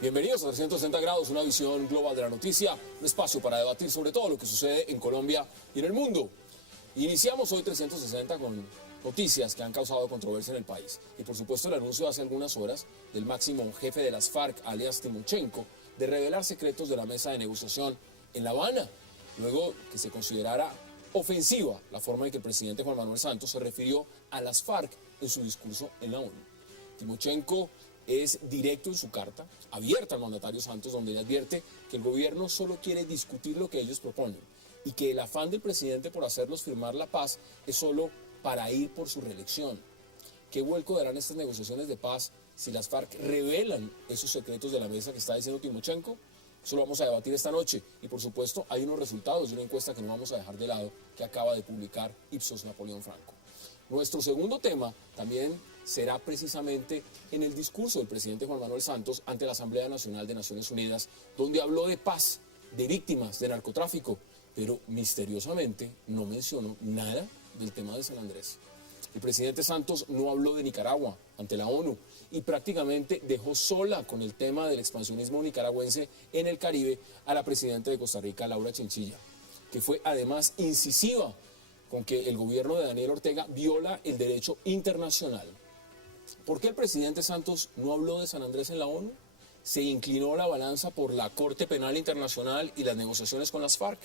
Bienvenidos a 360 grados, una visión global de la noticia, un espacio para debatir sobre todo lo que sucede en Colombia y en el mundo. Iniciamos hoy 360 con noticias que han causado controversia en el país. Y por supuesto el anuncio hace algunas horas del máximo jefe de las FARC, alias Timochenko, de revelar secretos de la mesa de negociación en La Habana, luego que se considerara ofensiva la forma en que el presidente Juan Manuel Santos se refirió a las FARC en su discurso en la ONU. Timochenko es directo en su carta, abierta al mandatario Santos, donde le advierte que el gobierno solo quiere discutir lo que ellos proponen y que el afán del presidente por hacerlos firmar la paz es solo para ir por su reelección. ¿Qué vuelco darán estas negociaciones de paz si las FARC revelan esos secretos de la mesa que está diciendo Timochenko? Eso lo vamos a debatir esta noche y por supuesto hay unos resultados de una encuesta que no vamos a dejar de lado que acaba de publicar Ipsos Napoleón Franco. Nuestro segundo tema también será precisamente en el discurso del presidente Juan Manuel Santos ante la Asamblea Nacional de Naciones Unidas, donde habló de paz, de víctimas, de narcotráfico, pero misteriosamente no mencionó nada del tema de San Andrés. El presidente Santos no habló de Nicaragua ante la ONU y prácticamente dejó sola con el tema del expansionismo nicaragüense en el Caribe a la presidenta de Costa Rica, Laura Chinchilla, que fue además incisiva con que el gobierno de Daniel Ortega viola el derecho internacional. ¿Por qué el presidente Santos no habló de San Andrés en la ONU? ¿Se inclinó la balanza por la Corte Penal Internacional y las negociaciones con las FARC?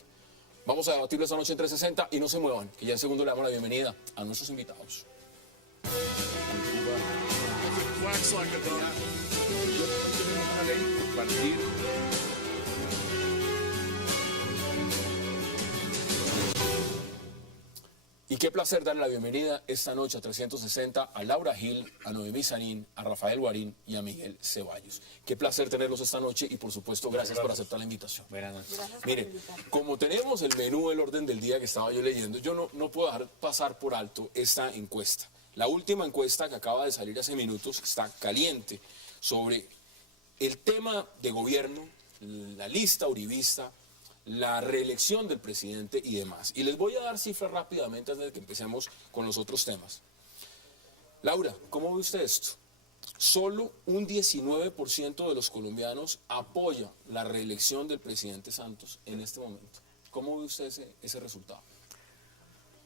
Vamos a debatirlo esta noche en 360 y no se muevan, que ya en segundo le damos la bienvenida a nuestros invitados. Y qué placer darle la bienvenida esta noche a 360 a Laura Gil, a Noemí Sanín, a Rafael Guarín y a Miguel Ceballos. Qué placer tenerlos esta noche y por supuesto gracias por aceptar la invitación. Buenas noches. Mire, como tenemos el menú, el orden del día que estaba yo leyendo, yo no puedo dejar pasar por alto esta encuesta. La última encuesta que acaba de salir hace minutos está caliente sobre el tema de gobierno, la lista uribista, la reelección del presidente y demás. Y les voy a dar cifras rápidamente antes de que empecemos con los otros temas. Laura, ¿cómo ve usted esto? Solo un 19% de los colombianos apoya la reelección del presidente Santos en este momento. ¿Cómo ve usted ese resultado?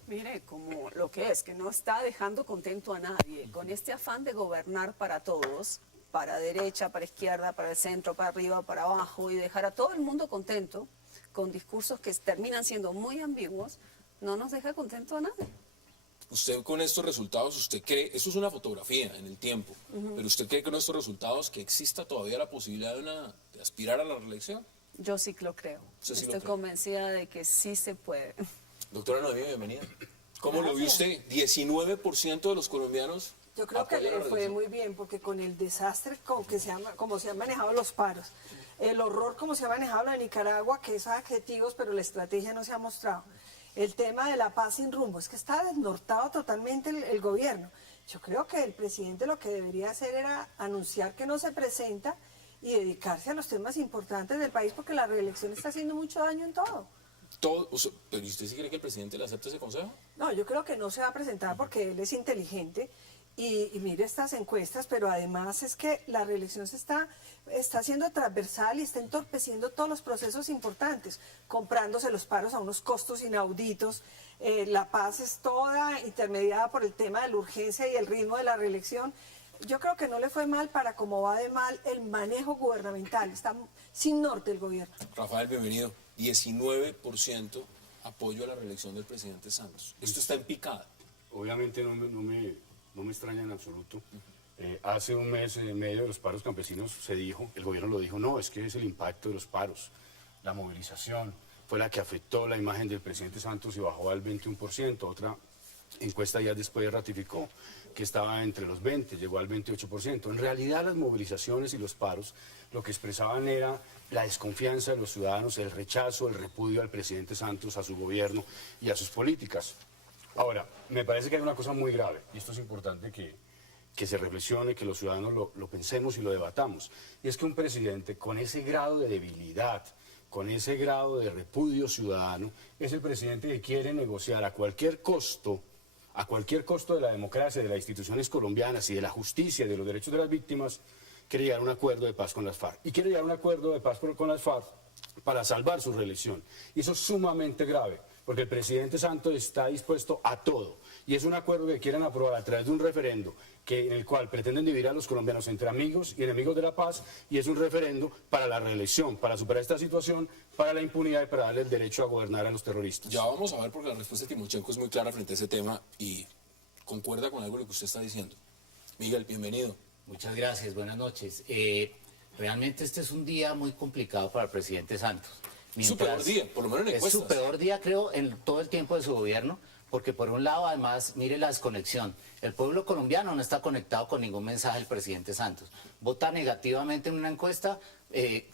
Mire, como lo que es, que no está dejando contento a nadie, con este afán de gobernar para todos, para derecha, para izquierda, para el centro, para arriba, para abajo, y dejar a todo el mundo contento, con discursos que terminan siendo muy ambiguos, no nos deja contento a nadie. Usted con estos resultados, ¿usted cree, eso es una fotografía en el tiempo, pero usted cree que con estos resultados que exista todavía la posibilidad de aspirar a la reelección? Yo sí lo creo. Estoy convencida de que sí se puede. Doctora Noemí, bienvenida. ¿Cómo lo vio usted? 19% de los colombianos. Yo creo que le fue muy bien, porque con el desastre como se han manejado los paros, el horror como se ha manejado la de Nicaragua, que esos adjetivos, pero la estrategia no se ha mostrado. El tema de la paz sin rumbo, es que está desnortado totalmente el gobierno. Yo creo que el presidente lo que debería hacer era anunciar que no se presenta y dedicarse a los temas importantes del país, porque la reelección está haciendo mucho daño en todo. ¿Pero usted sí cree que el presidente le acepta ese consejo? No, yo creo que no se va a presentar porque él es inteligente y mire estas encuestas, pero además es que la reelección se está haciendo transversal y está entorpeciendo todos los procesos importantes, comprándose los paros a unos costos inauditos. La paz es toda intermediada por el tema de la urgencia y el ritmo de la reelección. Yo creo que no le fue mal para cómo va de mal el manejo gubernamental, está sin norte el gobierno. Rafael, bienvenido. 19% apoyo a la reelección del presidente Santos. Esto está en picada. Obviamente no me extraña en absoluto. Hace un mes, en medio de los paros campesinos, se dijo, el gobierno lo dijo, no, es que es el impacto de los paros, la movilización, fue la que afectó la imagen del presidente Santos y bajó al 21%. Otra encuesta ya después ratificó que estaba entre los 20, llegó al 28%. En realidad las movilizaciones y los paros lo que expresaban era la desconfianza de los ciudadanos, el rechazo, el repudio al presidente Santos, a su gobierno y a sus políticas. Ahora, me parece que hay una cosa muy grave, y esto es importante que se reflexione, que los ciudadanos lo pensemos y lo debatamos, y es que un presidente con ese grado de debilidad, con ese grado de repudio ciudadano, es el presidente que quiere negociar a cualquier costo de la democracia, de las instituciones colombianas y de la justicia y de los derechos de las víctimas, quiere llegar a un acuerdo de paz con las FARC. Y quiere llegar a un acuerdo de paz con las FARC para salvar su reelección. Y eso es sumamente grave, porque el presidente Santos está dispuesto a todo. Y es un acuerdo que quieren aprobar a través de un referendo en el cual pretenden dividir a los colombianos entre amigos y enemigos de la paz, y es un referendo para la reelección, para superar esta situación, para la impunidad y para darle el derecho a gobernar a los terroristas. Ya vamos a ver, porque la respuesta de Timochenko es muy clara frente a ese tema y concuerda con algo de lo que usted está diciendo. Miguel, bienvenido. Muchas gracias, buenas noches. Realmente este es un día muy complicado para el presidente Santos. Su peor día, por lo menos en encuestas. Es su peor día, creo, en todo el tiempo de su gobierno, porque por un lado, además, mire la desconexión. El pueblo colombiano no está conectado con ningún mensaje del presidente Santos. Vota negativamente en una encuesta,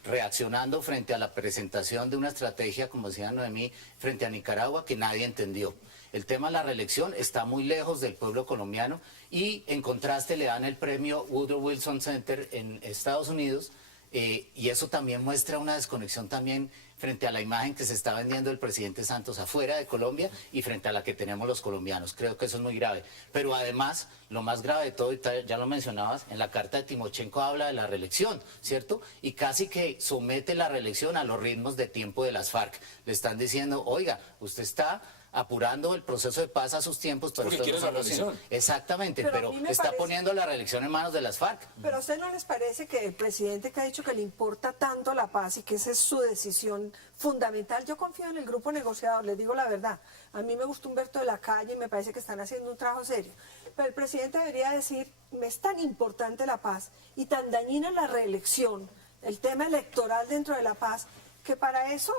reaccionando frente a la presentación de una estrategia, como decía Noemí, frente a Nicaragua, que nadie entendió. El tema de la reelección está muy lejos del pueblo colombiano y en contraste le dan el premio Woodrow Wilson Center en Estados Unidos, y eso también muestra una desconexión también frente a la imagen que se está vendiendo el presidente Santos afuera de Colombia y frente a la que tenemos los colombianos. Creo que eso es muy grave. Pero además, lo más grave de todo, y ya lo mencionabas, en la carta de Timochenko habla de la reelección, ¿cierto? Y casi que somete la reelección a los ritmos de tiempo de las FARC. Le están diciendo, oiga, usted está apurando el proceso de paz a sus tiempos, pero porque quiere la reelección. Exactamente, Pero pero está poniendo la reelección en manos de las FARC. Pero a usted no les parece que el presidente que ha dicho que le importa tanto la paz y que esa es su decisión fundamental, yo confío en el grupo negociador, les digo la verdad, a mí me gusta Humberto de la Calle y me parece que están haciendo un trabajo serio, pero el presidente debería decir, me es tan importante la paz y tan dañina la reelección, el tema electoral dentro de la paz, que para eso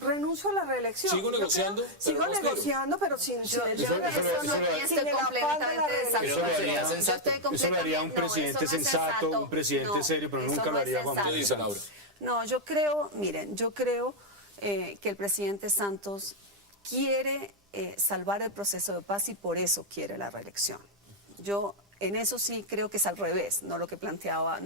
renuncio a la reelección. Sigo negociando, sigo negociando, pero sin el Estoy completamente desacuerdo. Eso lo haría un presidente sensato, un presidente serio, pero nunca lo haría Juan Manuel Santos. No, yo creo, miren, yo creo que el presidente Santos quiere salvar el proceso de paz y por eso quiere la reelección. Yo en eso sí creo que es al revés, no lo que planteaba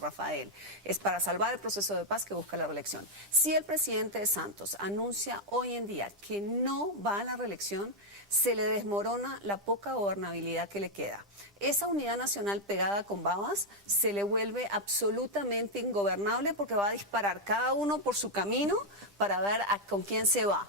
Rafael. Es para salvar el proceso de paz que busca la reelección. Si el presidente Santos anuncia hoy en día que no va a la reelección, se le desmorona la poca gobernabilidad que le queda. Esa unidad nacional pegada con babas se le vuelve absolutamente ingobernable porque va a disparar cada uno por su camino para ver con quién se va.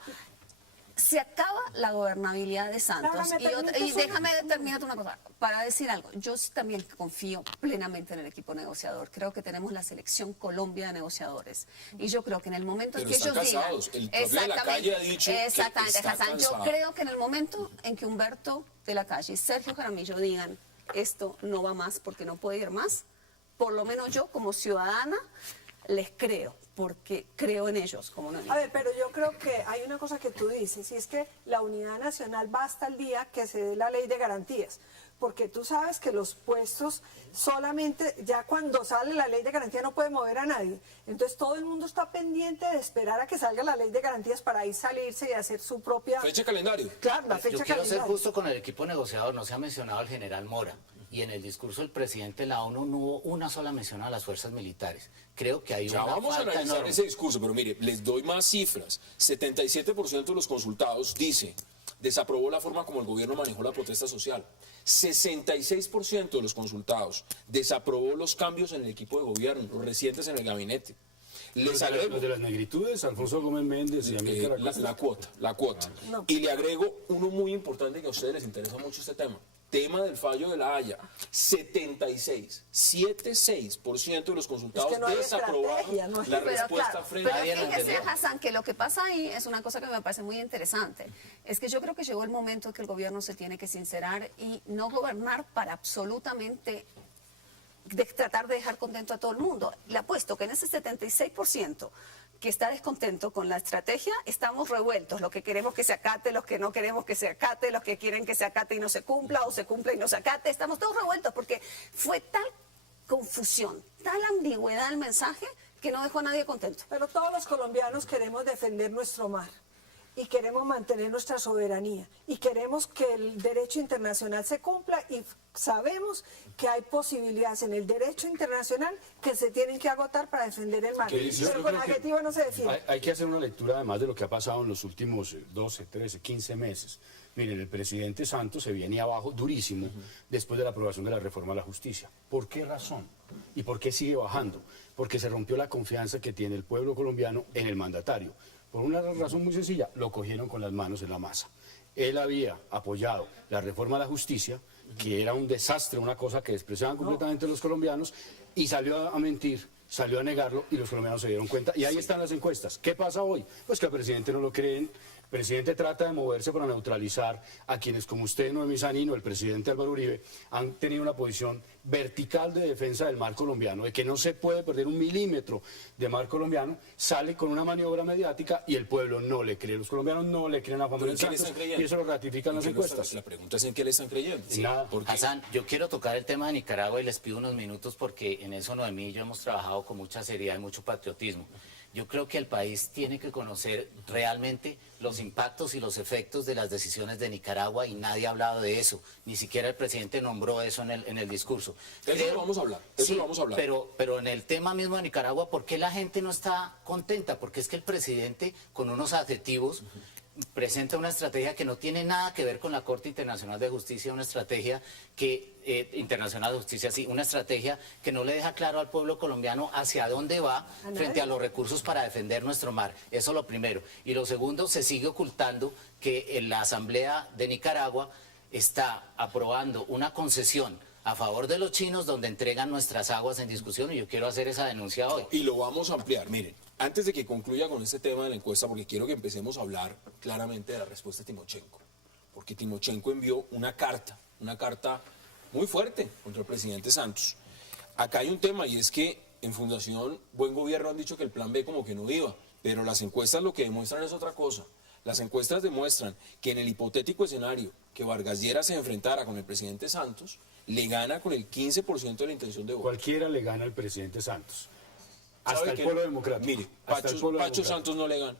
Se acaba la gobernabilidad de Santos. Y déjame terminar una cosa, para decir algo. Yo también confío plenamente en el equipo negociador. Creo que tenemos la selección Colombia de negociadores. Y yo creo que en el momento en que ellos digan... El propio de la Calle ha dicho exactamente, Hassan. Yo creo que en el momento en que Humberto de la Calle y Sergio Jaramillo digan esto no va más porque no puede ir más, por lo menos yo como ciudadana les creo, porque creo en ellos. Como no. A ver, pero yo creo que hay una cosa que tú dices, y es que la unidad nacional va hasta el día que se dé la ley de garantías, porque tú sabes que los puestos solamente, ya cuando sale la ley de garantía no puede mover a nadie, entonces todo el mundo está pendiente de esperar a que salga la ley de garantías para ahí salirse y hacer su propia... Fecha calendario. Claro, la fecha Yo quiero calendario. ser justo con el equipo negociador, no se ha mencionado al general Mora. Y en el discurso del presidente de la ONU no hubo una sola mención a las fuerzas militares. Creo que hay Ya una vamos a falta analizar enorme. ese discurso, pero mire, les doy más cifras. 77% de los consultados dice, desaprobó la forma como el gobierno manejó la protesta social. 66% de los consultados desaprobó los cambios en el equipo de gobierno, los recientes en el gabinete. Les agrego Los de las negritudes, Alfonso Gómez Méndez y Amílcar Acosta. la cuota. No. Y le agrego uno muy importante que a ustedes les interesa mucho este tema. Tema del fallo de la Haya. 76% de los consultados Es que no hay desaprobaron estrategia, no hay- la Pero respuesta claro, frente pero Nadie lo fíjese, entendió. Hassan, que lo que pasa ahí es una cosa que me parece muy interesante. Es que yo creo que llegó el momento que el gobierno se tiene que sincerar y no gobernar para absolutamente tratar de dejar contento a todo el mundo. Le apuesto que en ese 76% que está descontento con la estrategia, estamos revueltos. Los que queremos que se acate, los que no queremos que se acate, los que quieren que se acate y no se cumpla, o se cumpla y no se acate. Estamos todos revueltos porque fue tal confusión, tal ambigüedad el mensaje que no dejó a nadie contento. Pero todos los colombianos queremos defender nuestro mar. y queremos mantener nuestra soberanía y queremos que el derecho internacional se cumpla y sabemos que hay posibilidades en el derecho internacional que se tienen que agotar para defender el mar. Pero con adjetivo no se defiende. Hay que hacer una lectura además de lo que ha pasado en los últimos 12, 13, 15 meses. Miren, el presidente Santos se viene abajo durísimo después de la aprobación de la reforma a la justicia. ¿Por qué razón? ¿Y por qué sigue bajando? Porque se rompió la confianza que tiene el pueblo colombiano en el mandatario. Por una razón muy sencilla, lo cogieron con las manos en la masa. Él había apoyado la reforma a la justicia, que era un desastre, una cosa que despreciaban completamente los colombianos, y salió a mentir, salió a negarlo, y los colombianos se dieron cuenta. Y ahí están las encuestas. ¿Qué pasa hoy? Pues que al presidente no lo creen. El presidente trata de moverse para neutralizar a quienes, como usted, Noemí Sanino, el presidente Álvaro Uribe, han tenido una posición vertical de defensa del mar colombiano, de que no se puede perder un milímetro de mar colombiano. Sale con una maniobra mediática y el pueblo no le cree. Los colombianos no le creen a Juan Manuel Santos y eso lo ratifican las encuestas. La pregunta es en qué le están creyendo. En nada. Hassan, yo quiero tocar el tema de Nicaragua y les pido unos minutos porque en eso Noemí y yo hemos trabajado con mucha seriedad y mucho patriotismo. Yo creo que el país tiene que conocer realmente los impactos y los efectos de las decisiones de Nicaragua y nadie ha hablado de eso. Ni siquiera el presidente nombró eso en el discurso. Eso lo vamos a hablar, eso lo vamos a hablar. Pero en el tema mismo de Nicaragua, ¿por qué la gente no está contenta? Porque es que el presidente, con unos adjetivos, presenta una estrategia que no tiene nada que ver con la Corte Internacional de Justicia, una estrategia que internacional de justicia, sí, una estrategia que no le deja claro al pueblo colombiano hacia dónde va frente a los recursos para defender nuestro mar. Eso es lo primero. Y lo segundo, se sigue ocultando que en la Asamblea de Nicaragua está aprobando una concesión a favor de los chinos donde entregan nuestras aguas en discusión y yo quiero hacer esa denuncia hoy. Y lo vamos a ampliar. Miren, antes de que concluya con este tema de la encuesta, porque quiero que empecemos a hablar claramente de la respuesta de Timochenko, porque Timochenko envió una carta muy fuerte contra el presidente Santos. Acá hay un tema y es que en Fundación Buen Gobierno han dicho que el plan B como que no iba, pero las encuestas lo que demuestran es otra cosa. Las encuestas demuestran que en el hipotético escenario que Vargas Lleras se enfrentara con el presidente Santos, le gana con el 15% de la intención de voto. Cualquiera le gana al presidente Santos. Hasta el pueblo democrático. Mire, Pacho Santos no le gana.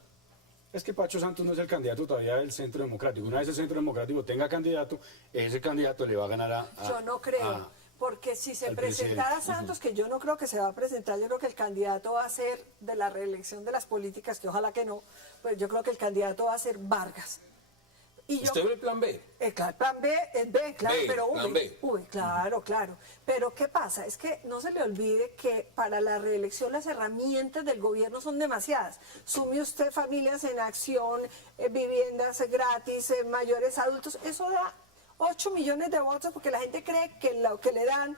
Es que Pacho Santos no es el candidato todavía del Centro Democrático. Una vez el Centro Democrático tenga candidato, ese candidato le va a ganar a Yo no creo, porque si se presentara Santos, que yo no creo que se va a presentar, yo creo que el candidato va a ser de la reelección de las políticas, que ojalá que no, pues yo creo que el candidato va a ser Vargas. Y ¿Usted ve el plan B? Claro, plan B es B, claro, B, pero plan B. claro. Pero ¿qué pasa? Es que no se le olvide que para la reelección las herramientas del gobierno son demasiadas. Sume usted familias en acción, viviendas gratis, mayores adultos, eso da 8 millones de votos porque la gente cree que lo que le dan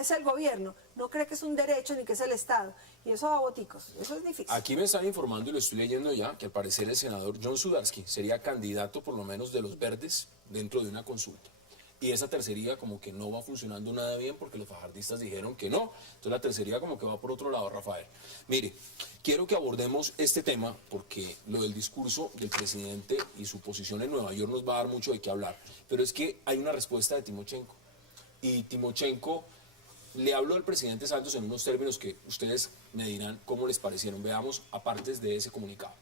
es el gobierno, no cree que es un derecho ni que es el Estado. Y eso da voticos, eso es difícil. Aquí me están informando y lo estoy leyendo ya, que al parecer el senador John Sudarsky sería candidato por lo menos de los verdes dentro de una consulta. Y esa tercería como que no va funcionando nada bien porque los fajardistas dijeron que no. Entonces la tercería como que va por otro lado, Rafael. Mire, quiero que abordemos este tema porque lo del discurso del presidente y su posición en Nueva York nos va a dar mucho de qué hablar. Pero es que hay una respuesta de Timochenko. Y Timochenko le habló al presidente Santos en unos términos que ustedes me dirán cómo les parecieron. Veamos apartes de ese comunicado.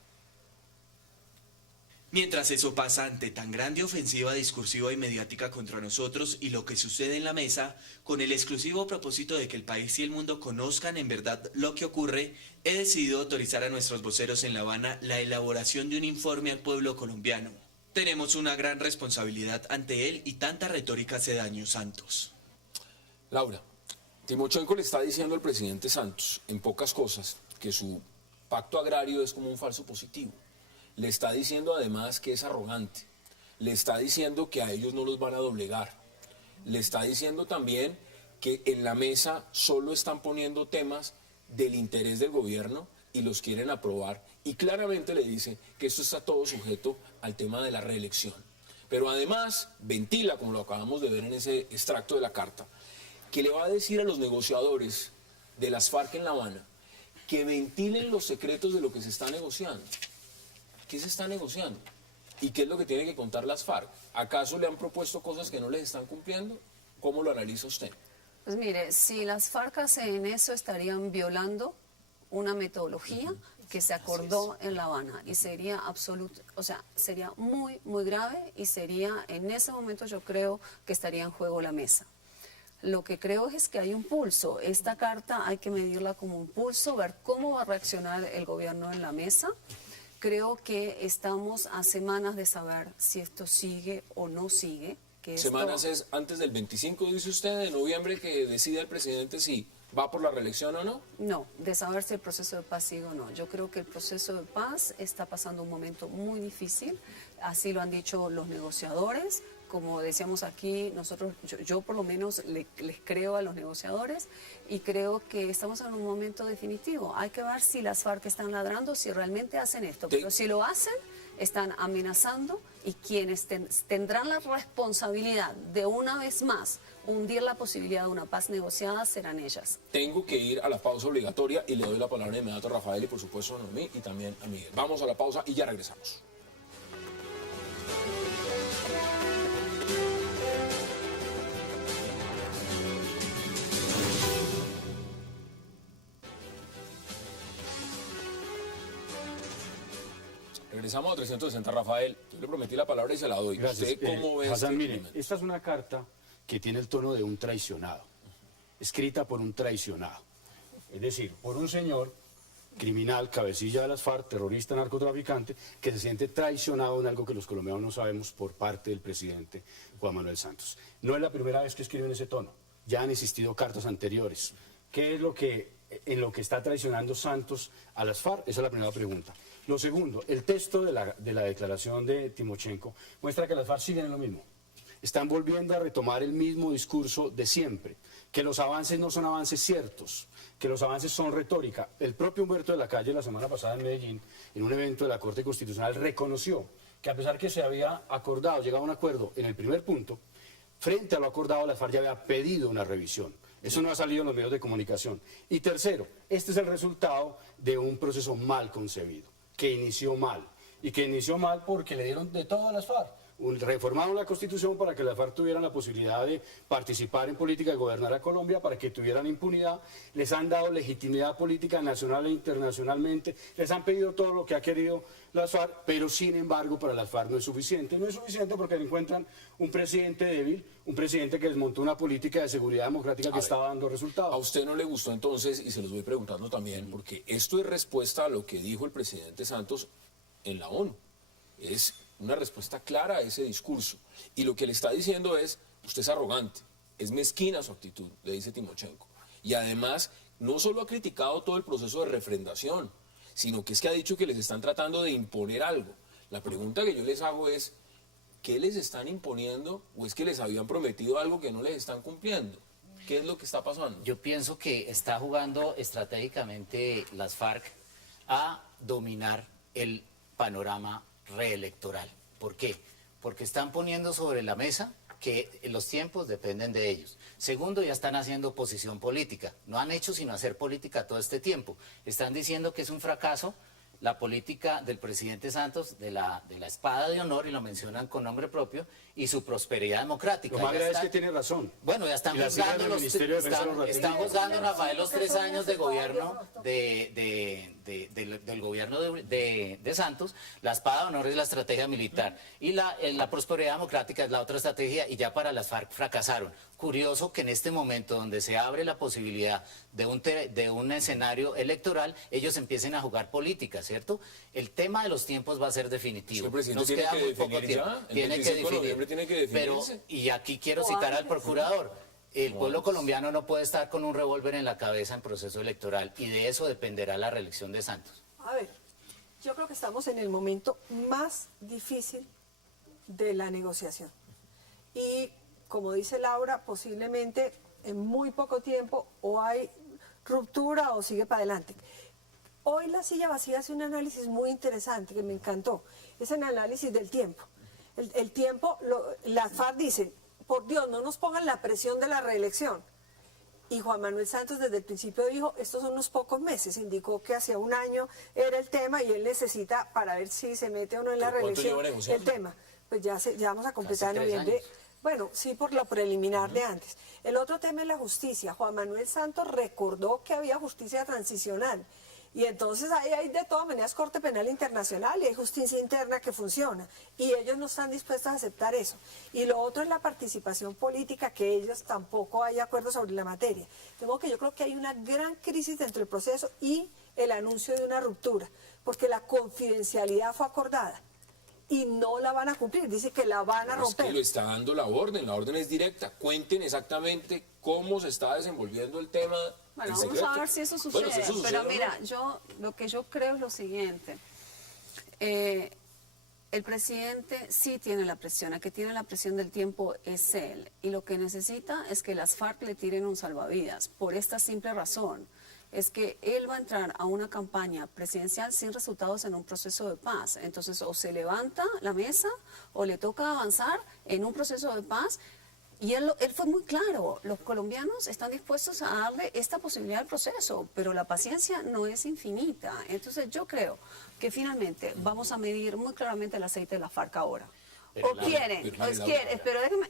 Mientras eso pasa ante tan grande ofensiva discursiva y mediática contra nosotros y lo que sucede en la mesa, con el exclusivo propósito de que el país y el mundo conozcan en verdad lo que ocurre, he decidido autorizar a nuestros voceros en La Habana la elaboración de un informe al pueblo colombiano. Tenemos una gran responsabilidad ante él y tanta retórica hace daño, Santos. Laura, Timochenko le está diciendo al presidente Santos, en pocas cosas, que su pacto agrario es como un falso positivo. Le está diciendo además que es arrogante. Le está diciendo que a ellos no los van a doblegar. Le está diciendo también que en la mesa solo están poniendo temas del interés del gobierno y los quieren aprobar. Y claramente le dice que esto está todo sujeto al tema de la reelección. Pero además ventila, como lo acabamos de ver en ese extracto de la carta, que le va a decir a los negociadores de las FARC en La Habana que ventilen los secretos de lo que se está negociando. ¿Qué se está negociando? ¿Y qué es lo que tienen que contar las FARC? ¿Acaso le han propuesto cosas que no les están cumpliendo? ¿Cómo lo analiza usted? Pues mire, si las FARC hacen eso estarían violando una metodología que se acordó en La Habana y sería sería muy, muy grave y sería, en ese momento yo creo que estaría en juego la mesa. Lo que creo es que hay un pulso. Esta carta hay que medirla como un pulso, ver cómo va a reaccionar el gobierno en la mesa. Creo que estamos a semanas de saber si esto sigue o no sigue. Semanas es antes del 25, dice usted, de noviembre, que decida el presidente si va por la reelección o no. No, de saber si el proceso de paz sigue o no. Yo creo que el proceso de paz está pasando un momento muy difícil, así lo han dicho los negociadores. Como decíamos aquí, yo por lo menos les creo a los negociadores y creo que estamos en un momento definitivo. Hay que ver si las FARC están ladrando, si realmente hacen esto. Pero si lo hacen, están amenazando y quienes tendrán la responsabilidad de una vez más hundir la posibilidad de una paz negociada serán ellas. Tengo que ir a la pausa obligatoria y le doy la palabra de inmediato a Rafael y por supuesto a Noemí y también a Miguel. Vamos a la pausa y ya regresamos. Regresamos a 360, Rafael. Yo le prometí la palabra y se la doy. Gracias. ¿Usted cómo ve Hassan, este mire, crimen? esta es una carta que tiene el tono de un traicionado, escrita por un traicionado. Es decir, por un señor criminal, cabecilla de las FARC, terrorista, narcotraficante, que se siente traicionado en algo que los colombianos no sabemos por parte del presidente Juan Manuel Santos. No es la primera vez que escribe en ese tono, ya han existido cartas anteriores. ¿Qué es en lo que está traicionando Santos a las FARC? Esa es la primera pregunta. Lo segundo, el texto de la declaración de Timochenko muestra que las FARC siguen en lo mismo. Están volviendo a retomar el mismo discurso de siempre, que los avances no son avances ciertos, que los avances son retórica. El propio Humberto de la Calle la semana pasada en Medellín, en un evento de la Corte Constitucional, reconoció que a pesar que se había acordado, llegado a un acuerdo en el primer punto, frente a lo acordado las FARC ya había pedido una revisión. Eso no ha salido en los medios de comunicación. Y tercero, este es el resultado de un proceso mal concebido, que inició mal. Y que inició mal porque le dieron de todo a las FARC. Reformaron la Constitución para que las FARC tuvieran la posibilidad de participar en política y gobernar a Colombia, para que tuvieran impunidad. Les han dado legitimidad política nacional e internacionalmente. Les han pedido todo lo que ha querido las FARC, pero sin embargo para las FARC no es suficiente. No es suficiente porque encuentran un presidente débil, un presidente que desmontó una política de seguridad democrática que estaba dando resultados. ¿A usted no le gustó entonces, y se los voy preguntando también, porque esto es respuesta a lo que dijo el presidente Santos en la ONU? Es una respuesta clara a ese discurso. Y lo que le está diciendo es, usted es arrogante, es mezquina su actitud, le dice Timochenko. Y además, no solo ha criticado todo el proceso de refrendación, sino que es que ha dicho que les están tratando de imponer algo. La pregunta que yo les hago es, ¿qué les están imponiendo o es que les habían prometido algo que no les están cumpliendo? ¿Qué es lo que está pasando? Yo pienso que está jugando estratégicamente las FARC a dominar el panorama reelectoral. ¿Por qué? Porque están poniendo sobre la mesa que los tiempos dependen de ellos. Segundo, ya están haciendo oposición política. No han hecho sino hacer política todo este tiempo. Están diciendo que es un fracaso la política del presidente Santos de la espada de honor, y lo mencionan con nombre propio, y su prosperidad democrática. Lo más grave es que tiene razón. Bueno, ya están juzgando, están juzgando, Rafael, los 3 años de gobierno del gobierno de Santos. La espada de honor es la estrategia militar y la prosperidad democrática es la otra estrategia, y ya para las FARC fracasaron. Curioso que en este momento donde se abre la posibilidad de un escenario electoral, ellos empiecen a jugar política, ¿cierto? El tema de los tiempos va a ser definitivo. El presidente Nos tiene queda que muy poco definir tiempo. ya. El Tiene que 25 de noviembre tiene que definirse. Pero, y aquí quiero citar al procurador. El pueblo colombiano no puede estar con un revólver en la cabeza en proceso electoral, y de eso dependerá la reelección de Santos. A ver, yo creo que estamos en el momento más difícil de la negociación. Y como dice Laura, posiblemente en muy poco tiempo o hay ruptura o sigue para adelante. Hoy La Silla Vacía hace un análisis muy interesante que me encantó. Es el análisis del tiempo. El tiempo, las FARC dicen, por Dios, no nos pongan la presión de la reelección. Y Juan Manuel Santos desde el principio dijo, estos son unos pocos meses, indicó que hacia un año era el tema y él necesita, para ver si se mete o no en la reelección, el tema. Pues ya vamos a completar en noviembre. Bueno, sí, por lo preliminar de antes. El otro tema es la justicia. Juan Manuel Santos recordó que había justicia transicional Y entonces ahí hay de todas maneras Corte Penal Internacional y hay justicia interna que funciona. Y ellos no están dispuestos a aceptar eso. Y lo otro es la participación política, que ellos tampoco hay acuerdo sobre la materia. De modo que yo creo que hay una gran crisis dentro del proceso y el anuncio de una ruptura, porque la confidencialidad fue acordada y no la van a cumplir, dice que la van a Es que romper. lo está dando la orden es directa. Cuenten exactamente cómo se está desenvolviendo el tema. Bueno, en vamos secreto. a ver si eso sucede. Bueno, si eso sucede, Pero ¿no? mira, lo que yo creo es lo siguiente. El presidente sí tiene la presión, el que tiene la presión del tiempo es él. Y lo que necesita es que las FARC le tiren un salvavidas, por esta simple razón. Es que él va a entrar a una campaña presidencial sin resultados en un proceso de paz. Entonces, o se levanta la mesa o le toca avanzar en un proceso de paz. Y él fue muy claro, los colombianos están dispuestos a darle esta posibilidad al proceso, pero la paciencia no es infinita. Entonces yo creo que finalmente vamos a medir muy claramente el aceite de la FARC ahora. Pero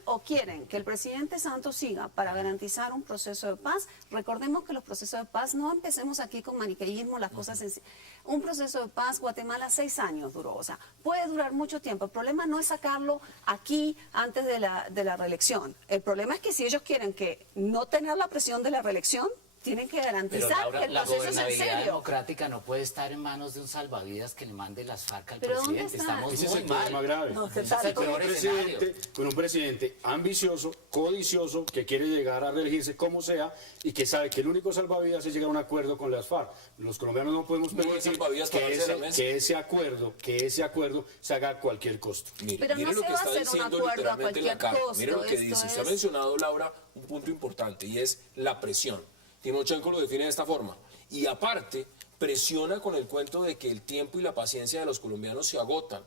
O quieren que el presidente Santos siga para garantizar un proceso de paz. Recordemos que los procesos de paz, no empecemos aquí con maniqueísmo, las cosas en sí. Un proceso de paz, Guatemala 6 años duró, o sea, puede durar mucho tiempo. El problema no es sacarlo aquí antes de la reelección. El problema es que si ellos quieren que no tener la presión de la reelección, tienen que Pero garantizar Laura, que el la proceso es en gobernabilidad serio. democrática no puede estar en manos de un salvavidas que le mande las FARC al ¿Pero dónde presidente. está? Estamos Ese es muy el problema mal. grave. No, ¿qué Ese es tal? el peor escenario. Con un presidente ambicioso, codicioso, que quiere llegar a reelegirse como sea y que sabe que el único salvavidas es llegar a un acuerdo con las FARC. Los colombianos no podemos No hay permitir salvavidas para que irse de la mesa. ese acuerdo se haga a cualquier costo. Mire, Pero mire no lo se que va a está hacer un diciendo acuerdo a literalmente la cualquier carta. costo. Mire lo que Esto dice. Usted ha es- mencionado, Laura, un punto importante y es la presión. Timochenko lo define de esta forma. Y aparte, presiona con el cuento de que el tiempo y la paciencia de los colombianos se agotan.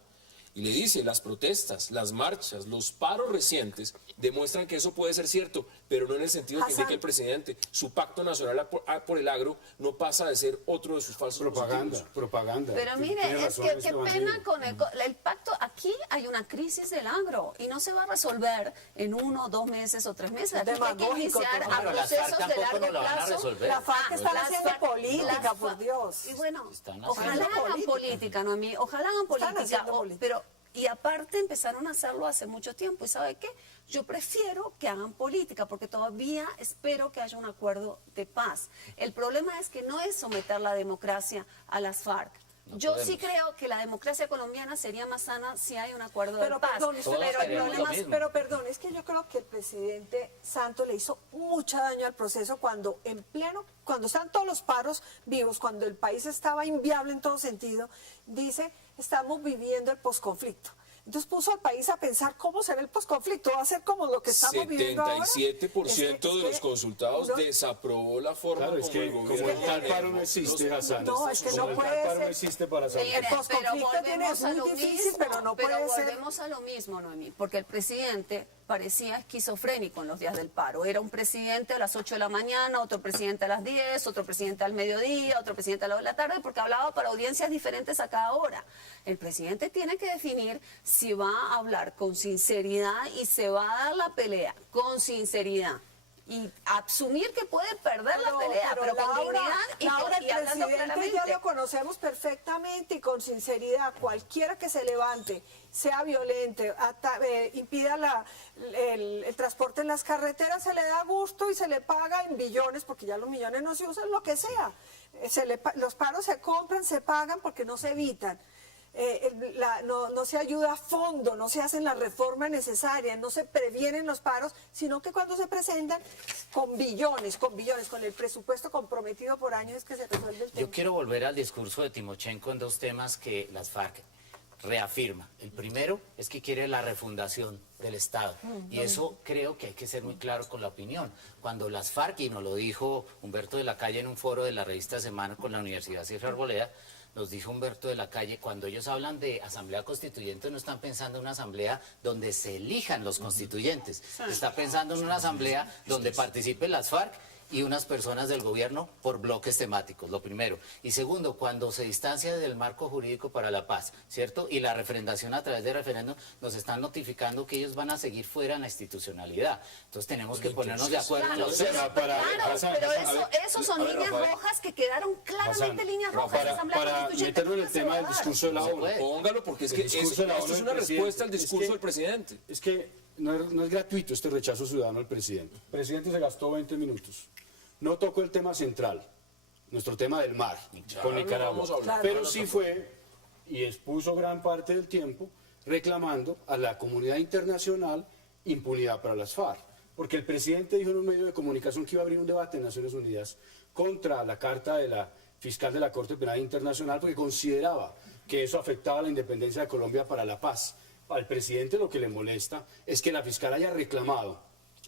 Y le dice, las protestas, las marchas, los paros recientes demuestran que eso puede ser cierto, pero no en el sentido que Hassan. indica el presidente. Su pacto nacional por el agro no pasa de ser otro de sus falsos positivos. Propaganda. Pero Tiene mire, es razón que este qué bandido. pena con el pacto. Aquí hay una crisis del agro y no se va a resolver en 1, 2 meses o 3 meses. Aquí hay que Demagógico iniciar todo. a Pero las procesos FARC de tampoco largo nos lo van a plazo. resolver. La FARC están las haciendo FARC- política, las por FARC- Dios. Y bueno, Están ojalá haciendo hagan política. política, Noemí, ojalá hagan Están política, haciendo política. pero y aparte empezaron a hacerlo hace mucho tiempo. ¿Y sabe qué? Yo prefiero que hagan política porque todavía espero que haya un acuerdo de paz. El problema es que no es someter la democracia a las FARC. Yo sí creo que la democracia colombiana sería más sana si hay un acuerdo Pero de paz. perdón, Todos pero el queremos lo problema es... mismo. pero perdón, es que yo creo que el presidente Santos le hizo mucho daño al proceso cuando cuando están todos los paros vivos, cuando el país estaba inviable en todo sentido, dice, estamos viviendo el posconflicto. Entonces puso al país a pensar cómo será el posconflicto, va a ser como lo que estamos viviendo ahora. 77% de los consultados no- desaprobó la forma Claro, es como que el como gobierno el tal paro no manejó existe, los- Hassan. No, es que Como no el puede tal paro ser. no existe para salvar. Mire, El posconflicto pero tiene- es volvemos muy a lo difícil, mismo, pero no puede ser. volvemos a lo mismo, Noemí, porque el presidente parecía esquizofrénico en los días del paro. Era un presidente a las 8 de la mañana, otro presidente a las 10, otro presidente al mediodía, otro presidente a las 2 de la tarde, porque hablaba para audiencias diferentes a cada hora. El presidente tiene que definir si va a hablar con sinceridad y se va a dar la pelea con sinceridad. Y asumir que puede perder la pelea, pero con dignidad y Laura, el hablando presidente claramente. ya lo conocemos perfectamente y con sinceridad. Cualquiera que se levante, sea violente, impida el transporte en las carreteras, se le da gusto y se le paga en billones, porque ya los millones no se usan, lo que sea. Los paros se compran, se pagan porque no se evitan. No se ayuda a fondo, no se hacen las reformas necesarias, no se previenen los paros, sino que cuando se presentan con billones, con el presupuesto comprometido por años es que se resuelve el tema. Yo quiero volver al discurso de Timochenko en 2 temas que las FARC reafirma. El primero es que quiere la refundación del Estado. Y eso creo que hay que ser muy claro con la opinión. Cuando las FARC, y nos lo dijo Humberto de la Calle en un foro de la revista Semana con la Universidad Sierra Arboleda, nos dijo Humberto de la Calle, cuando ellos hablan de asamblea constituyente no están pensando en una asamblea donde se elijan los constituyentes. Está pensando en una asamblea donde participen las FARC y unas personas del gobierno por bloques temáticos, lo primero. Y segundo, cuando se distancia del marco jurídico para la paz, ¿cierto? Y la refrendación a través de referéndum, nos están notificando que ellos van a seguir fuera en la institucionalidad. Entonces tenemos que ponernos de acuerdo. Claro, los pero eso son líneas rojas que quedaron claramente líneas rojas de la Asamblea para Constituyente. meterlo en el tema del discurso de la ONU. Póngalo porque es El que discurso de la esto ONU es del una respuesta al presidente. discurso del presidente. Es que no es gratuito este rechazo ciudadano al presidente. El presidente se gastó 20 minutos. No tocó el tema central, nuestro tema del mar, con Nicaragua. vamos a hablar. Pero sí fue y expuso gran parte del tiempo reclamando a la comunidad internacional impunidad para las FARC. Porque el presidente dijo en un medio de comunicación que iba a abrir un debate en Naciones Unidas contra la carta de la fiscal de la Corte Penal Internacional porque consideraba que eso afectaba a la independencia de Colombia para la paz. Al presidente lo que le molesta es que la fiscal haya reclamado,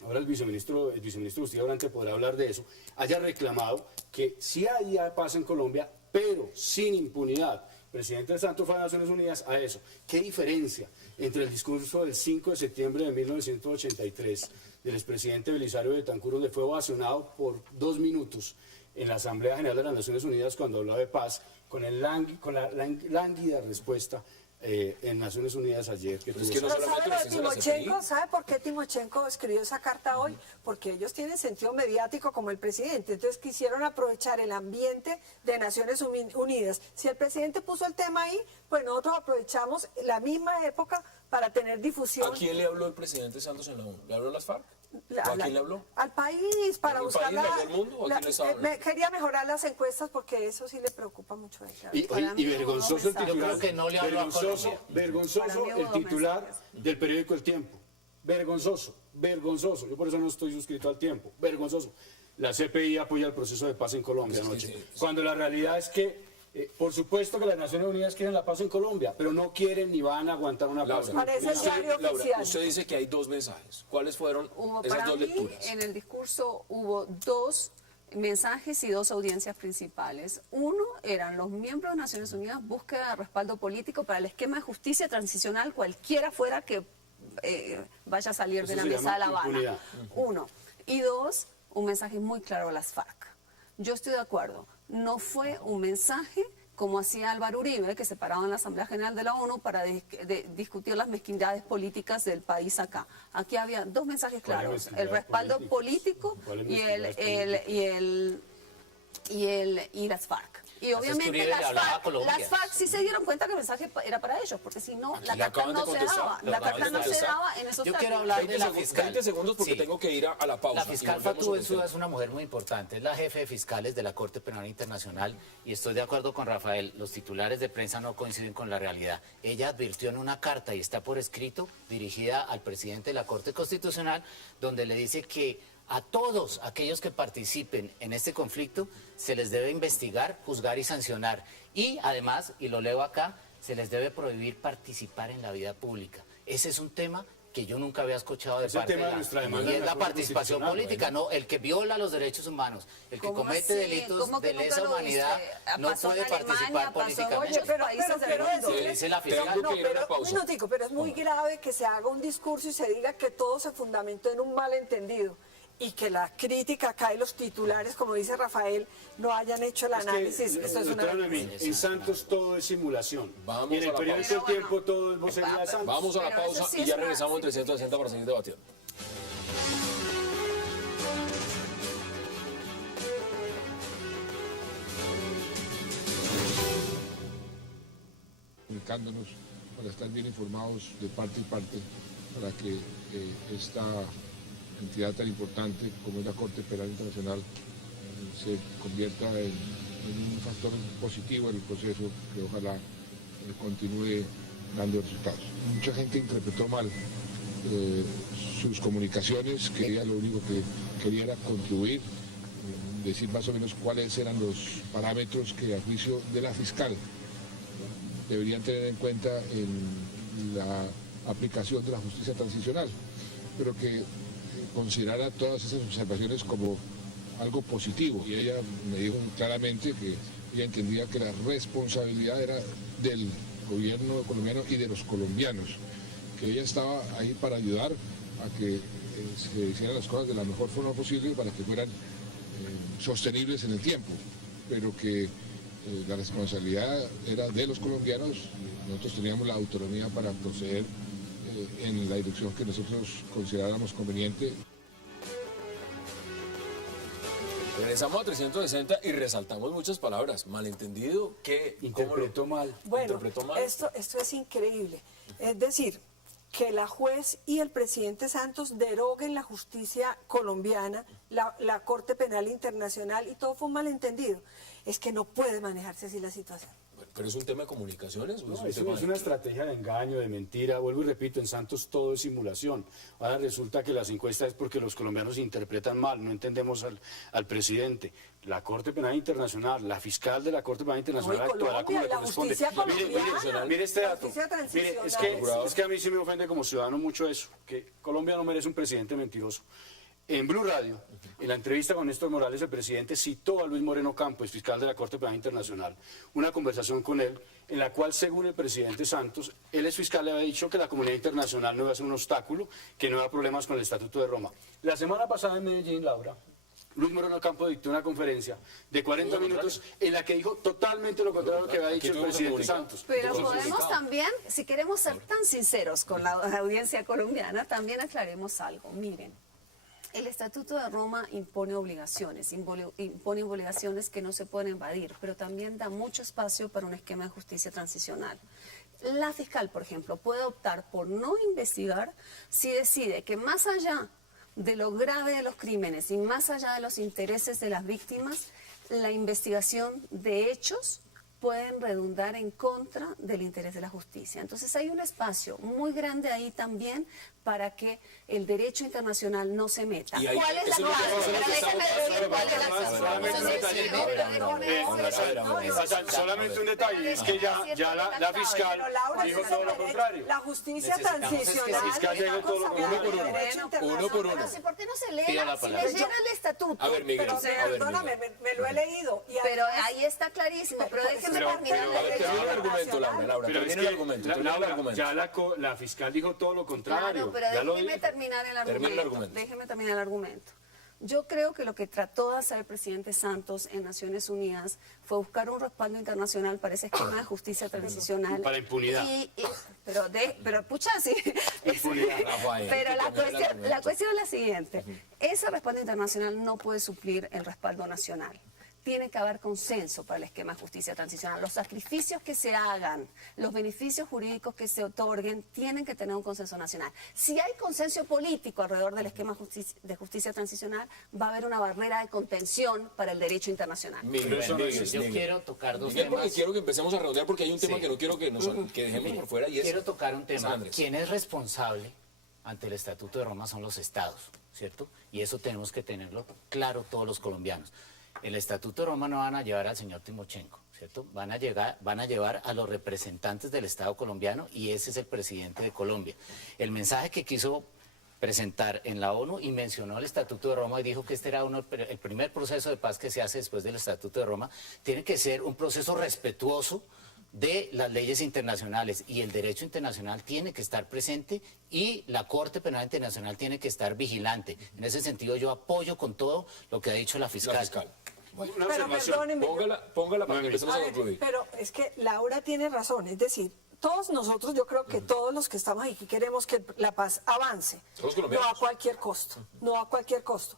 ahora el viceministro Bustillo Orante podrá hablar de eso, haya reclamado que sí haya paz en Colombia, pero sin impunidad. El presidente Santos fue a Naciones Unidas a eso. ¿Qué diferencia entre el discurso del 5 de septiembre de 1983 del expresidente Belisario Betancur, donde fue ovacionado por 2 minutos en la Asamblea General de las Naciones Unidas cuando hablaba de paz, con la lánguida respuesta en Naciones Unidas ayer? Que Es que no Pero solamente ¿sabe lo de los hizo la Timochenko? CPI. ¿Sabe por qué Timochenko escribió esa carta hoy? Porque ellos tienen sentido mediático como el presidente. Entonces quisieron aprovechar el ambiente de Naciones Unidas. Si el presidente puso el tema ahí, pues nosotros aprovechamos la misma época para tener difusión. ¿A quién le habló el presidente Santos en la ONU? ¿Le habló a las FARC? ¿O a quién le habló? Al país, para ¿Al buscar país, le habló al mundo, o a quién les habla? quería mejorar las encuestas porque eso sí le preocupa mucho a ella. Y vergonzoso el Para mí titular. Yo creo que no le habló a vergonzoso Colombia. vergonzoso Para mí hubo el 2 titular mensajes. del periódico El Tiempo. Vergonzoso, vergonzoso. Yo por eso no estoy suscrito al Tiempo. Vergonzoso. La CPI apoya el proceso de paz en Colombia anoche. sí. Cuando la realidad es que, por supuesto que las Naciones Unidas quieren la paz en Colombia, pero no quieren ni van a aguantar una paz. Laura, Parece el diario oficial. usted dice que hay 2 mensajes. ¿Cuáles fueron Hubo, esas para 2 mí, lecturas? en el discurso hubo 2 mensajes y 2 audiencias principales. Uno eran los miembros de Naciones Unidas, búsqueda de respaldo político para el esquema de justicia transicional, cualquiera fuera que vaya a salir Eso de la se mesa llama de La Habana. impunidad. 1. Y 2, un mensaje muy claro a las FARC. Yo estoy de acuerdo. No fue un mensaje como hacía Álvaro Uribe, que se paraba en la Asamblea General de la ONU para discutir las mezquindades políticas del país acá. Aquí había 2 mensajes ¿Cuáles claros: el mezquindades respaldo políticas? político ¿Cuáles y las FARC. Y obviamente Uribe le hablaba a Colombia. las FARC sí se dieron cuenta que el mensaje era para ellos, porque si no, la le carta acaban de no se contestar, daba. le La acaban carta de no se contestar. daba en esos Yo quiero términos. hablar de 20 la segundos, fiscal. 20 segundos porque Sí. tengo que ir a la pausa. La fiscal y volvemos Fatou con el Bensouda tema. es una mujer muy importante, es la jefe de fiscales de la Corte Penal Internacional y estoy de acuerdo con Rafael, los titulares de prensa no coinciden con la realidad. Ella advirtió en una carta y está por escrito dirigida al presidente de la Corte Constitucional donde le dice que a todos aquellos que participen en este conflicto se les debe investigar, juzgar y sancionar. Y además, y lo leo acá, se les debe prohibir participar en la vida pública. Ese es un tema que yo nunca había escuchado de Es el parte tema de de nuestra la... demanda Y en es la la Corte participación Constitucional, política, no, el que viola los derechos humanos, el que ¿Cómo comete así? delitos ¿Cómo que de nunca lesa lo humanidad viste? no Pasó en puede Alemania, participar pasó en políticamente. muchos países del mundo. Lo dice la fiscal. Tengo No, que ir a una pero, pausa. un minutico, pero es muy grave que se haga un discurso y se diga que todo se fundamentó en un malentendido y que la crítica acá de los titulares, como dice Rafael, no hayan hecho el análisis. Esto es una... En Santos todo es simulación. Vamos y en a el la periódico pausa. El Tiempo todo es vocería de Santos. Vamos a la Pero pausa eso sí y es ya una- regresamos en 360 para seguir debatiendo. Comunicándonos para estar bien informados de parte y parte para que esta entidad tan importante como es la Corte Penal Internacional se convierta en un factor positivo en el proceso que ojalá continúe dando resultados. Mucha gente interpretó mal sus comunicaciones, que ella lo único que quería era contribuir, decir más o menos cuáles eran los parámetros que a juicio de la fiscal deberían tener en cuenta en la aplicación de la justicia transicional, pero que considerara todas esas observaciones como algo positivo. Y ella me dijo claramente que ella entendía que la responsabilidad era del gobierno colombiano y de los colombianos, que ella estaba ahí para ayudar a que se hicieran las cosas de la mejor forma posible para que fueran sostenibles en el tiempo, pero que la responsabilidad era de los colombianos. Nosotros teníamos la autonomía para proceder en la dirección que nosotros consideráramos conveniente. Regresamos a 360 y resaltamos muchas palabras. Malentendido, ¿qué? Interpretó mal. Bueno, ¿Interpretó mal? esto es increíble. Es decir, que la juez y el presidente Santos deroguen la justicia colombiana, la Corte Penal Internacional, y todo fue un malentendido. Es que no puede manejarse así la situación. Bueno, pero es un tema de comunicaciones. ¿O No, es un eso tema es de una qué? estrategia de engaño, de mentira. Vuelvo y repito, en Santos todo es simulación. Ahora resulta que las encuestas es porque los colombianos interpretan mal, no entendemos al presidente. La Corte Penal Internacional, la fiscal de la Corte Penal Internacional No, y actuará como le Colombia, la corresponde. justicia Mire, colombiana, mire este la dato. justicia Mire, transicional. es que a mí sí me ofende como ciudadano mucho eso, que Colombia no merece un presidente mentiroso. En Blue Radio, en la entrevista con Néstor Morales, el presidente citó a Luis Moreno Campos, fiscal de la Corte Penal Internacional, una conversación con él en la cual, según el presidente Santos, él es fiscal, le había dicho que la comunidad internacional no iba a ser un obstáculo, que no había problemas con el Estatuto de Roma. La semana pasada en Medellín, Laura, Luis Moreno Campos dictó una conferencia de 40 minutos en la que dijo totalmente lo contrario a lo que había dicho el presidente Santos. Pero podemos también, si queremos ser tan sinceros con la audiencia colombiana, también aclaremos algo. Miren, el Estatuto de Roma impone obligaciones que no se pueden evadir, pero también da mucho espacio para un esquema de justicia transicional. La fiscal, por ejemplo, puede optar por no investigar si decide que más allá de lo grave de los crímenes y más allá de los intereses de las víctimas, la investigación de hechos pueden redundar en contra del interés de la justicia. Entonces hay un espacio muy grande ahí también para que el derecho internacional no se meta. Y ahí- ¿Cuál es la eso es lo que clave? nosotros Pero déjeme estamos- decir cuál es la Solamente un detallito. Solamente un detalle, es que ya la fiscal Pero Laura, dijo ese todo lo derecho- contrario. La justicia Necesitamos es que transicional la fiscal llegue está todo lo- consagrada uno por en el uno. derecho Uno internacional. por uno. Pero si, ¿por qué no se lee? Pida la Si palabra. leyera el estatuto. A ver, Miguel. Pero a ver, perdóname, Miguel. me lo he leído. Y Pero además- ahí está clarísimo. Pero déjeme pero- terminar pero- la A ver, termina el argumento, Laura. Pero es Termina que, el argumento. Termina el Laura, argumento. ya la fiscal dijo todo lo contrario. Claro, pero Ya lo déjeme dijo. terminar el Termina el argumento. argumento. Déjeme terminar el argumento. Yo creo que lo que trató de hacer el presidente Santos en Naciones Unidas fue buscar un respaldo internacional para ese esquema de justicia transicional. Para impunidad. Pero pucha, sí. Impunidad, Rafael, Pero hay que la cambiar el cuestión, argumento. la cuestión es la siguiente. Ese respaldo internacional no puede suplir el respaldo nacional. Tiene que haber consenso para el esquema de justicia transicional. Los sacrificios que se hagan, los beneficios jurídicos que se otorguen, tienen que tener un consenso nacional. Si hay consenso político alrededor del esquema de justicia transicional, va a haber una barrera de contención para el derecho internacional. Miguel, Eso no Miguel, es- Yo Miguel. quiero tocar dos Miguel, porque temas. quiero que empecemos a redondear porque hay un tema Sí. que no quiero que dejemos por fuera y es... Quiero tocar un tema. Andrés. ¿Quién es responsable ante el Estatuto de Roma? Son los estados, ¿cierto? Y eso tenemos que tenerlo claro todos los colombianos. El Estatuto de Roma no van a llevar al señor Timochenko, ¿cierto? Van a llevar a los representantes del Estado colombiano y ese es el presidente de Colombia. El mensaje que quiso presentar en la ONU y mencionó el Estatuto de Roma y dijo que este era el primer proceso de paz que se hace después del Estatuto de Roma, tiene que ser un proceso respetuoso de las leyes internacionales y el derecho internacional tiene que estar presente y la Corte Penal Internacional tiene que estar vigilante. En ese sentido yo apoyo con todo lo que ha dicho la fiscal. La fiscal. Una Pero observación. perdónenme, Póngala para que empecemos A a ver, concluir. pero es que Laura tiene razón, es decir, todos nosotros, yo creo que todos los que estamos aquí queremos que la paz avance, Somos no colombianos. a cualquier costo, no a cualquier costo.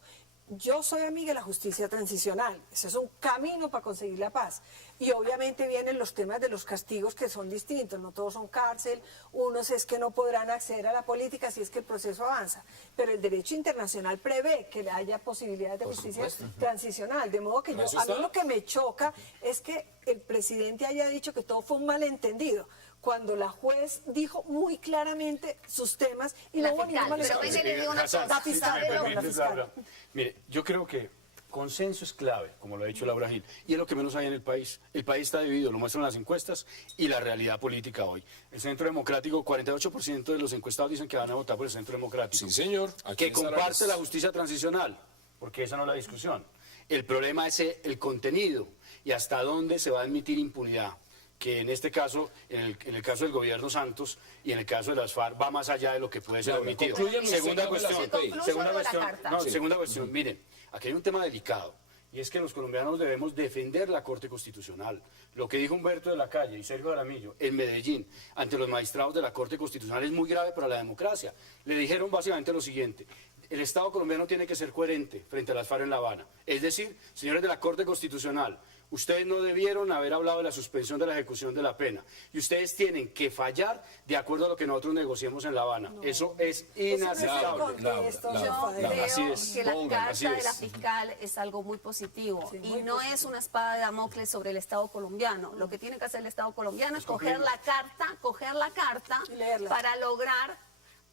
Yo soy amiga de la justicia transicional, ese es un camino para conseguir la paz. Y obviamente vienen los temas de los castigos que son distintos, no todos son cárcel, unos es que no podrán acceder a la política si es que el proceso avanza. Pero el derecho internacional prevé que haya posibilidades de justicia transicional, de modo que Para yo, eso a mí está. lo que me choca es que el presidente haya dicho que todo fue un malentendido, cuando la juez dijo muy claramente sus temas y La no hubo ningún fiscal, pero malentendido. venga, le digo una Hassan, cosa, La fiscal, ¿sabe lo- perdón, la fiscal. Mire, yo creo que consenso es clave, como lo ha dicho Laura Gil, y es lo que menos hay en el país. El país está dividido, lo muestran las encuestas y la realidad política hoy. El Centro Democrático, 48% de los encuestados dicen que van a votar por el Centro Democrático. Sí, señor. Aquí Que está comparte la justicia transicional, porque esa no es la discusión. El problema es el contenido y hasta dónde se va a admitir impunidad, que en este caso, en el caso del gobierno Santos y en el caso de las FARC, va más allá de lo que puede ser Laura, admitido. concluyan usted, Segunda Pamela cuestión, Cepeda. Concluyo segunda de la cuestión, carta. no, Sí. segunda cuestión, miren, aquí hay un tema delicado. y es que los colombianos debemos defender la Corte Constitucional. Lo que dijo Humberto de la Calle y Sergio Jaramillo en Medellín ante los magistrados de la Corte Constitucional es muy grave para la democracia. Le dijeron básicamente lo siguiente: el Estado colombiano tiene que ser coherente frente a las FARC en La Habana. Es decir, señores de la Corte Constitucional, ustedes no debieron haber hablado de la suspensión de la ejecución de la pena. Y ustedes tienen que fallar de acuerdo a lo que nosotros negociemos en La Habana. Eso es inaceptable. Yo creo Así es. que la Así carta de la es. fiscal es algo muy positivo Sí, y muy no positivo. es una espada de Damocles sobre el Estado colombiano. Lo que tiene que hacer el Estado colombiano es coger la carta Y leerla.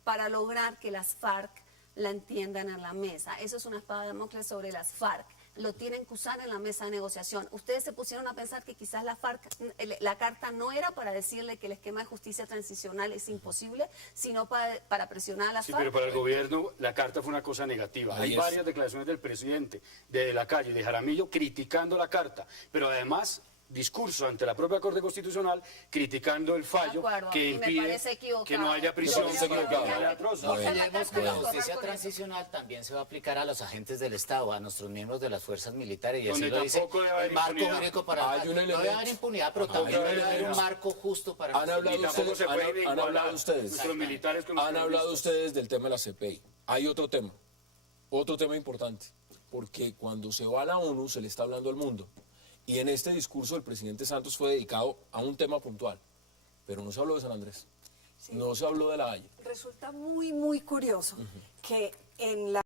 para lograr que las FARC la entiendan en la mesa. Eso es una espada de Damocles sobre las FARC. Lo tienen que usar en la mesa de negociación. Ustedes se pusieron a pensar que quizás la FARC, la carta no era para decirle que el esquema de justicia transicional es imposible, sino para presionar a las Sí, FARC. pero para el gobierno la carta fue una cosa negativa. Ahí Hay es. varias declaraciones del presidente, de la Calle y de Jaramillo criticando la carta, pero además discurso ante la propia Corte Constitucional criticando el fallo De acuerdo, que y me impide parece equivocado. que no haya prisión. Me parece equivocado. que no haya atroz. No Coger la olvidemos carta que la y correr justicia con eso. transicional también se va a aplicar a los agentes del Estado, a nuestros miembros de las fuerzas militares, y así Donde lo dice tampoco debe haber el marco impunidad. jurídico para Hay un no debe elemento. haber impunidad, pero Hay también un debe haber un elemento. marco justo para Han hablado Y tampoco ustedes, se puede han hablado ustedes. nuestros militares con los Han hablado terroristas. ustedes del tema de la CPI. Hay otro tema importante, porque cuando se va a la ONU se le está hablando al mundo. Y en este discurso el presidente Santos fue dedicado a un tema puntual, pero no se habló de San Andrés, no se habló de La Haya. Resulta muy, muy curioso que en la